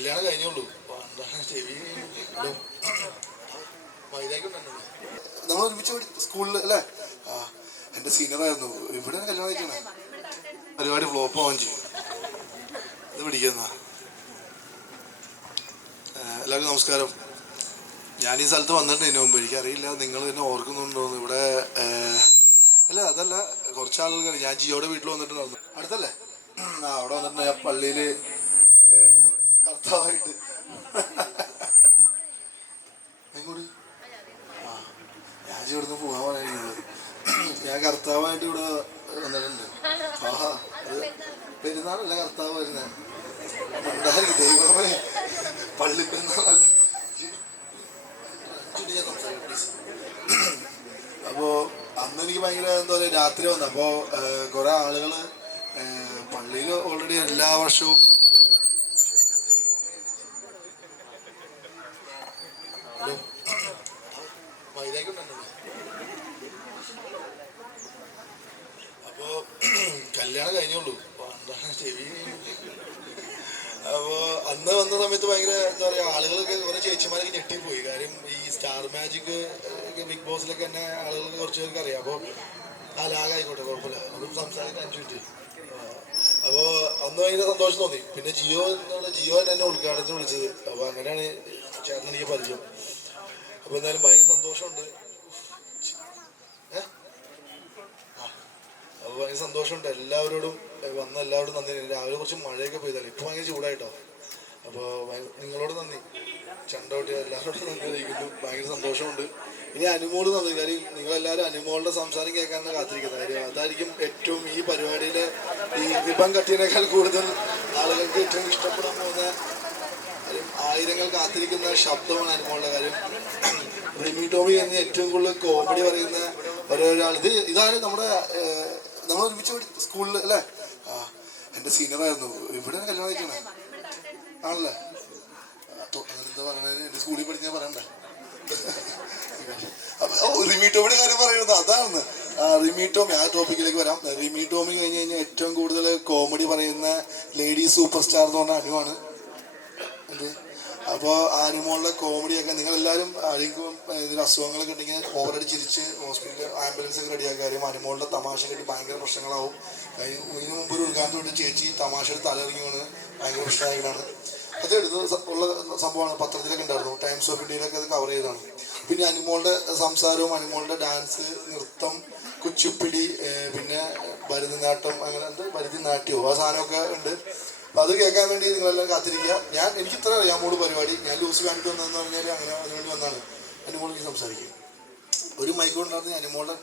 കല്യാണം കഴിഞ്ഞോളൂ ചെവി നമ്മൾ ഒരുമിച്ച് സ്കൂളിൽ അല്ലേ? ആ, എൻ്റെ സീനിയറായിരുന്നു. ഇവിടെ കല്യാണം കഴിക്കണേ പരിപാടി ഫ്ലോപ്പ് ആവാൻ ചെയ്യും. ഇത് പിടിക്കുന്ന എല്ലാവർക്കും നമസ്കാരം. ഞാൻ ഈ സ്ഥലത്ത് വന്നിട്ടുണ്ട് ഇതിനു മുമ്പ്. എനിക്കറിയില്ല നിങ്ങൾ എന്നെ ഓർക്കുന്നുണ്ടോന്ന്. ഇവിടെ അല്ല അതല്ല, കുറച്ചാളുകൾ ഞാൻ ജിയോയുടെ വീട്ടിൽ വന്നിട്ടുണ്ടായിരുന്നു. അടുത്തല്ലേ? അവിടെ വന്നിട്ട് ഞാൻ പള്ളിയിൽ കർത്താവായിട്ട് എങ്ങോട്ട് ഞാൻ ഇവിടുന്ന് പോകാൻ പറയുന്നത്. ഞാൻ കർത്താവായിട്ട് ഇവിടെ വന്നിട്ടുണ്ട്. ആഹാ, അത് പെരുന്നാളല്ല കർത്താവ് വരുന്നത്. ഉണ്ടായിരിക്കും ദൈവമേ, പള്ളി പെരുന്നാളല്ല. അപ്പോൾ അന്ന് എനിക്ക് ഭയങ്കര എന്താ പറയുക, രാത്രി വന്നു. അപ്പോൾ കുറേ ആളുകൾ പള്ളിയിൽ ഓൾറെഡി എല്ലാ വർഷവും അപ്പോൾ കല്യാണം കഴിഞ്ഞോളൂ ചെവി. അപ്പോൾ അന്ന് വന്ന സമയത്ത് ഭയങ്കര എന്താ പറയുക, ആളുകളൊക്കെ കുറേ ചേച്ചിമാരൊക്കെ ഞെട്ടിപ്പോയി. കാര്യം ഈ സ്റ്റാർ മാജിക് ബിഗ് ബോസിലൊക്കെ തന്നെ ആളുകൾക്ക് കുറച്ച് പേർക്ക് അറിയാം. അപ്പോൾ ആ ലാഗായിക്കോട്ടെ, കുഴപ്പമില്ല, അതും സംസാരിക്കാൻ 5 മിനിറ്റ്. അപ്പോൾ അന്ന് ഭയങ്കര സന്തോഷം തോന്നി. പിന്നെ ജിയോ എന്നെ ഉദ്ഘാടനത്തിന് വിളിച്ചത്. അപ്പോൾ അങ്ങനെയാണ് ചേട്ടൻ എനിക്ക് പരിചയം. അപ്പോൾ എന്തായാലും ഭയങ്കര സന്തോഷമുണ്ട്. അപ്പോൾ ഭയങ്കര സന്തോഷമുണ്ട്. എല്ലാവരോടും വന്ന എല്ലാവരോടും നന്ദി. രാവിലെ കുറച്ച് മഴയൊക്കെ പെയ്താലും ഇപ്പോൾ ഭയങ്കര ചൂടായിട്ടോ. അപ്പോൾ നിങ്ങളോട് നന്ദി, ചണ്ടോട്ടി എല്ലാവരോടും നന്ദി അറിയിക്കുന്നു. ഭയങ്കര സന്തോഷമുണ്ട്. ഇനി അനുമോള് നന്ദി. കാര്യം നിങ്ങളെല്ലാവരും അനുമോളുടെ സംസാരം കേൾക്കാനാണ് കാത്തിരിക്കുന്നത്. കാര്യം അതായിരിക്കും ഏറ്റവും ഈ പരിപാടിയിലെ ഈ റിബൺ കട്ടിയേക്കാൾ കൂടുതൽ ആളുകൾക്ക് ഏറ്റവും ഇഷ്ടപ്പെടാൻ പോകുന്ന കാര്യം. ആയിരങ്ങൾ കാത്തിരിക്കുന്ന ശബ്ദമാണ് അനുമോളുടെ. കാര്യം റിമി ടോമി എന്ന ഏറ്റവും കൂടുതൽ കോമഡി പറയുന്ന ഒരാൾ. ഇതാണ് നമ്മൾ ഒരുമിച്ച് സ്കൂളിൽ അല്ലേ? ആ, എൻ്റെ സീനിയറായിരുന്നു. ഇവിടെ കല്യാണം കഴിക്കണേ ആണല്ലേ? എന്താ പറയണത്, എൻ്റെ സ്കൂളിൽ പഠിക്കാൻ പറയണ്ടേ? റിമി ടോമിയുടെ കാര്യം പറയുന്നത് അതാണെന്ന്. റിമി ടോമി, ആ ടോപ്പിക്കിലേക്ക് വരാം. റിമി ടോമി കഴിഞ്ഞ് കഴിഞ്ഞാൽ ഏറ്റവും കൂടുതൽ കോമഡി പറയുന്ന ലേഡി സൂപ്പർ സ്റ്റാർ എന്ന് പറഞ്ഞ അനുവാണ്. എന്ത് അപ്പോൾ അനുമോളുടെ കോമഡിയൊക്കെ നിങ്ങളെല്ലാവരും ആരെങ്കിലും ഇതിൽ അസുഖങ്ങളൊക്കെ ഉണ്ടെങ്കിൽ ഓവറടി ചിരിച്ച് ഹോസ്പിറ്റലിൽ ആംബുലൻസൊക്കെ റെഡിയാക്കുക. കാര്യം അനുമോളുടെ തമാശ കെട്ടി ഭയങ്കര പ്രശ്നങ്ങളാവും. ഇതിനു മുമ്പ് ഒരു ഉദ്ഘാടനം തൊട്ട് ചേച്ചി തമാശയുടെ തലയിറങ്ങി വീണ് ഭയങ്കര പ്രശ്നമായിട്ടാണ്. അത് ഉള്ള സംഭവമാണ്. പത്രത്തിലൊക്കെ ഉണ്ടായിരുന്നു, ടൈംസ് ഓഫ് ഇന്ത്യയിലൊക്കെ അത് കവർ ചെയ്തതാണ്. പിന്നെ അനുമോളുടെ സംസാരവും അനുമോളുടെ ഡാൻസ്, നൃത്തം, കുച്ചിപ്പിടി, പിന്നെ ഭരതനാട്യം, അങ്ങനെ എന്ത് ഭരതനാട്യമോ ആ സാധനമൊക്കെ ഉണ്ട്. അപ്പോൾ അത് കേൾക്കാൻ വേണ്ടി നിങ്ങളെല്ലാം കാത്തിരിക്കുക. എനിക്ക് ഇത്ര അറിയാമോള് പരിപാടി. ഞാൻ ലൂസ് കാണിട്ട് വന്നതെന്ന് പറഞ്ഞാൽ അങ്ങനെ അതിനുവേണ്ടി വന്നാണ്. അനുമോളെനിക്ക് സംസാരിക്കുക. ഒരു മൈക്കോണ്ടായിരുന്നു അനുമോളുടെ